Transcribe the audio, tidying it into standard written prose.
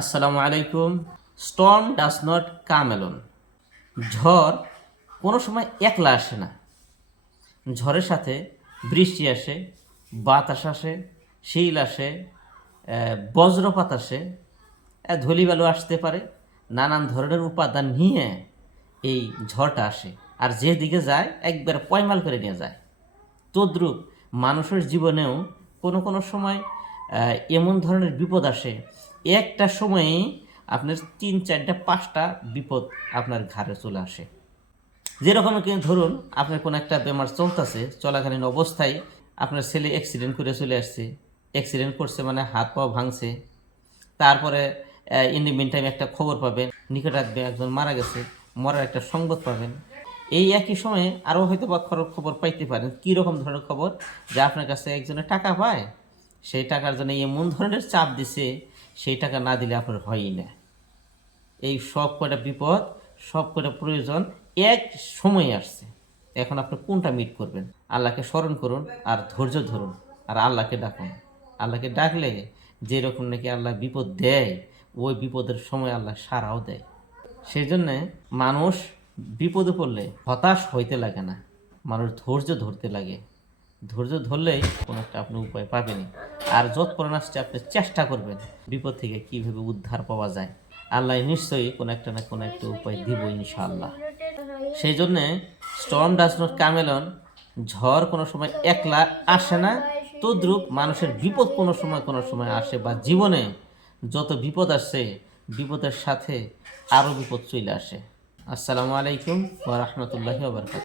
আসসালামু আলাইকুম। Storm does not come alone. ঝড় কোনো সময় একলা আসে না। ঝড়ের সাথে বৃষ্টি আসে, বাতাস আসে, শিল আসে, বজ্রপাত আসে, ধূলিবালু আসতে পারে। নানান ধরনের উপাদান নিয়ে এই ঝড়টা আসে, আর যেদিকে যায় একবার পয়মাল করে নিয়ে যায়। তদ্রূপ মানুষের জীবনেও কোনো কোনো সময় এমন ধরনের বিপদ আসে, একটা সময়েই আপনার 3, 4, 5টা বিপদ আপনার ঘাড়ে চলে আসে। যেরকম কি ধরুন, আপনার কোনো একটা বেমার চলতেছে, চলাকালীন অবস্থায় আপনার ছেলে অ্যাক্সিডেন্ট করে চলে আসছে। অ্যাক্সিডেন্ট করছে মানে হাত পা ভাঙছে। তারপরে ইন দ্য মিন টাইম একটা খবর পাবেন, নিকটাত্মীয় একজন মারা গেছে, মরার একটা সংবাদ পাবেন। এই একই সময়ে আরও হয়তো বা খবর পাইতে পারেন। কীরকম ধরনের খবর? যে আপনার কাছে একজনে টাকা পায়, সেই টাকার জন্য এমন ধরনের চাপ দিছে, সেই টাকা না দিলে আপনার হয়ই না। এই সব কয়টা বিপদ, সব কয়টা প্রয়োজন এক সময়ে আসছে। এখন আপনি কোনটা মিট করবেন? আল্লাহকে স্মরণ করুন আর ধৈর্য ধরুন আর আল্লাহকে ডাকুন। আল্লাহকে ডাকলে যেরকম নাকি আল্লাহ বিপদ দেয়, ওই বিপদের সময় আল্লাহ সারাও দেয়। সেই জন্যে মানুষ বিপদে পড়লে হতাশ হইতে লাগে না, মানুষ ধৈর্য ধরতে লাগে। ধৈর্য ধরলেই কোনো একটা আপনি উপায় পাবেনই। আর যৎপরণ আসছে আপনি চেষ্টা করবেন বিপদ থেকে কীভাবে উদ্ধার পাওয়া যায়। আল্লাহ নিশ্চয়ই কোনো একটা না কোনো একটা উপায় দিব ইনশাআল্লাহ। সেই জন্যে storm does not come alone. ঝড় কোনো সময় একলা আসে না, তদ্রূপ মানুষের বিপদ কোনো সময় আসে, বা জীবনে যত বিপদ আসে, বিপদের সাথে আরও বিপদ চলে আসে। আসসালামু আলাইকুম ওয়া রাহমাতুল্লাহি ওয়া বারাকাতুহু।